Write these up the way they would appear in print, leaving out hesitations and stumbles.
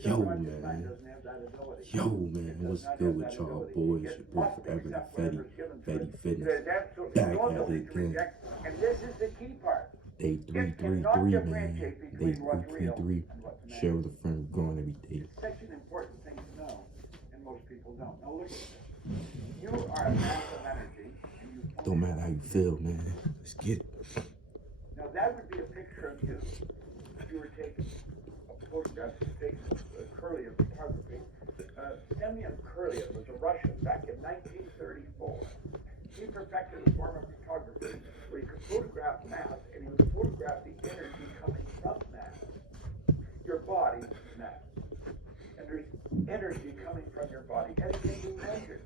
Yo, man. Yo, man. What's good with y'all boys? Your boy Forever the Fetty Fitness. Back at it again. And this is the key part. Day 333, man. Day 333. Share with a friend. We're growing every day. It's such an important thing to know, and most people don't. Now look at this. You are a mass of energy. And you Don't matter how you feel, man. Let's get it. Now that would be a picture of you. If you were taking a photograph, taking Kurliev photography. Semyon Kurliev was a Russian back in 1934. He perfected a form of photography where he could photograph mass, and he would photograph the energy coming from mass. Your body is mass. And there's energy coming from your body, and it can be measured.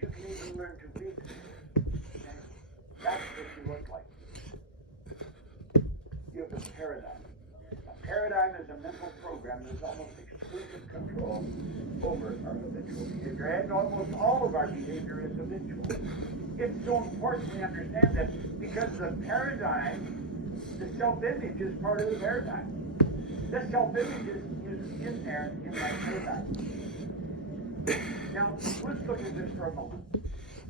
You can even learn to read it. Okay? That's what you look like. You have a paradigm. A paradigm is a mental program that's almost exclusive control over our habitual behavior, and almost all of our behavior is habitual. It's so important we understand that because the paradigm, the self-image is part of the paradigm. The self-image is in there in that paradigm. Now, let's look at this for a moment.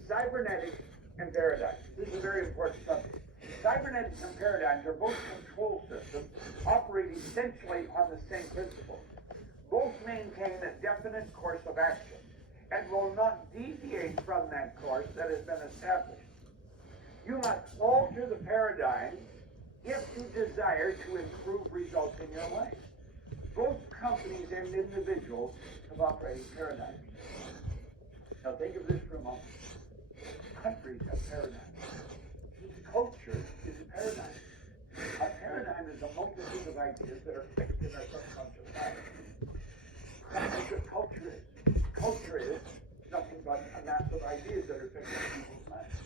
Cybernetics and paradigms. This is a very important subject. Cybernetics and paradigms are both control systems operating essentially on the same principle. Both maintain a definite course of action and will not deviate from that course that has been established. You must alter the paradigm if you desire to improve results in your life. Both companies and individuals have operating paradigms. Now think of this for a moment. Countries have paradigms. Culture is a paradigm. A paradigm is a multitude of ideas that are fixed in our subconscious mind. That's what culture is. Culture is nothing but a mass of ideas that are fixed in people's minds.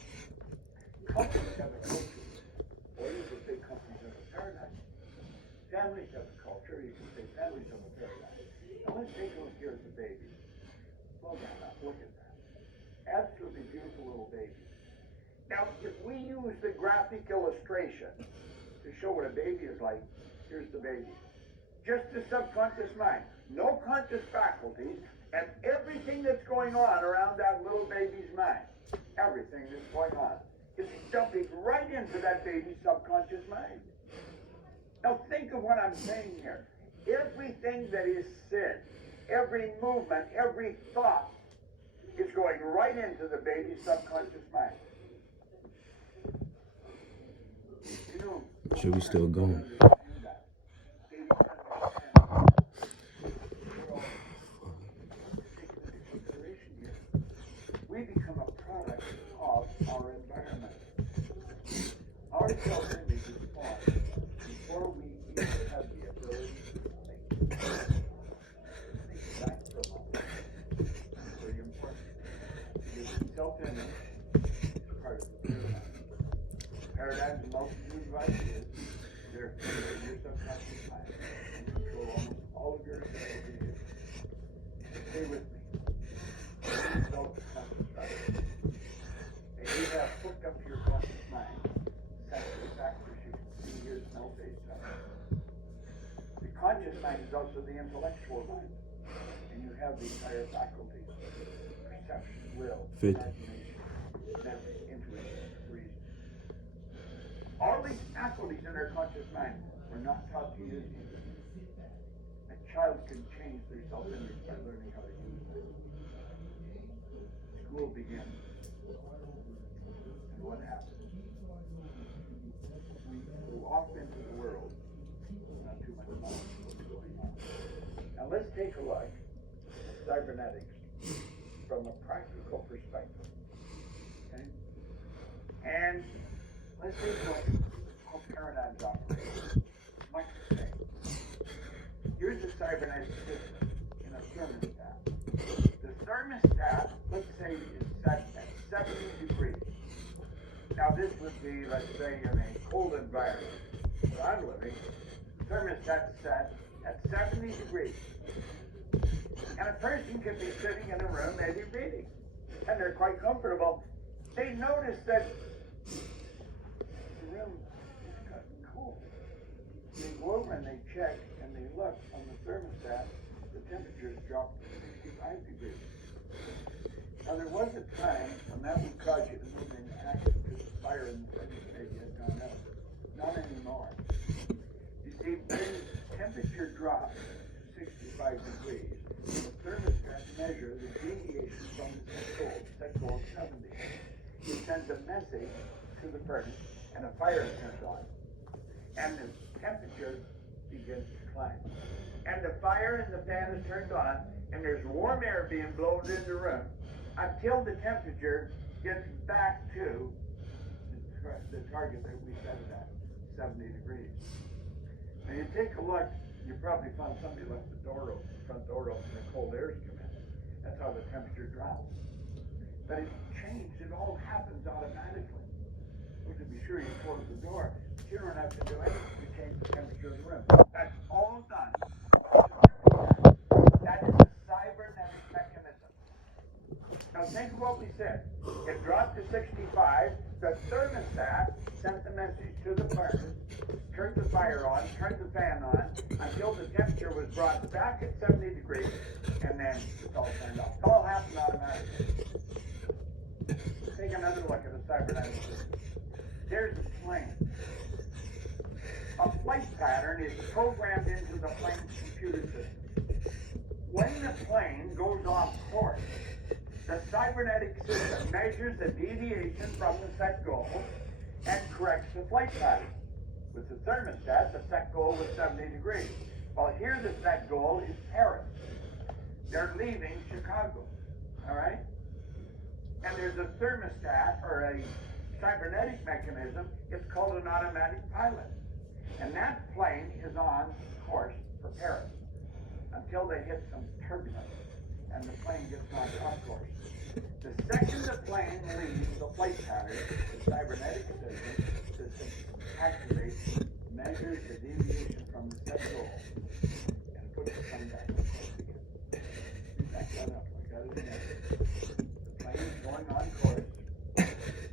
Companies have a culture. Oil or big companies have a paradigm. Families have a culture. You can say families have a paradigm. Now let's take a look here at the baby. Slow down now. Look at that. Absolutely beautiful little baby. Now, if we use the graphic illustration to show what a baby is like, here's the baby. Just the subconscious mind. No conscious faculties, and everything that's going on around that little baby's mind. Everything that's going on is dumping right into that baby's subconscious mind. Now, think of what I'm saying here. Everything that is said, every movement, every thought is going right into the baby's subconscious mind. Should we still going? We become a product of our environment. Our self-image is formed before we even have the ability to think. Think back for a moment. It's very important. Because self-image is part of the paradigm. Paradigms and multitude of ideas, they're in your subconscious mind and control almost all of your behavior. Stay with me. Self-conscious mind. And you have hooked up to your conscious mind sensory factors you can see, hear, smell, taste, touch. The conscious mind is also the intellectual mind, and you have the entire faculties: perception, will, imagination, memory, intuition, reason. All these faculties in our conscious mind were not taught to use them. A child can change their self-image by learning how to use them. School begins. And what happens? We go off into the world. Not too much knowledge of what's going on. Now let's take a look at cybernetics from a practical perspective. Okay? And let's take a look at how paradigms operate. Much the same. Here's a cybernetic system in a thermostat. The thermostat, let's say, is set at 70 degrees. Now this would be, let's say, in a cold environment where I'm living. The thermostat set at 70 degrees. And a person could be sitting in a room, maybe reading, and they're quite comfortable. They notice that the room is cutting cold. They go over and they check and they look on the thermostat. The drop to 65 degrees. Now there was a time when that would cause you to move into action because the fire in the furnace maybe had gone up. Not anymore. You see, when temperature drops to 65 degrees, the thermostat measures the deviation from the set goal is 70. It sends a message to the furnace and a fire is turned on. And the temperature begins to climb. And the fire in the fan is turned on, and there's warm air being blown in the room until the temperature gets back to the target that we set it at, 70 degrees. Now you take a look, you probably found somebody left the door open, front door open, and cold air's come in. That's how the temperature drops. But it's changed, it all happens automatically. Well, to be sure, you close the door, but you don't have to do anything to change the temperature of the room. That's all done. That is a cybernetic mechanism. Now think of what we said. It dropped to 65, the thermostat sent the message to the furnace, turned the fire on, turned the fan on, until the temperature was brought back at 70 degrees, and then it's all turned off. It all happened automatically. Take another look at a cybernetic system. There's a plane. A flight pattern is programmed into the plane's computer system. When the plane goes off course, the cybernetic system measures the deviation from the set goal and corrects the flight pattern. With the thermostat, the set goal was 70 degrees. Well, here the set goal is Paris. They're leaving Chicago, all right? And there's a thermostat or a cybernetic mechanism. It's called an automatic pilot. And that plane is on course for Paris until they hit some turbulence and the plane gets knocked off course. The second the plane leaves the flight pattern, the cybernetic system activates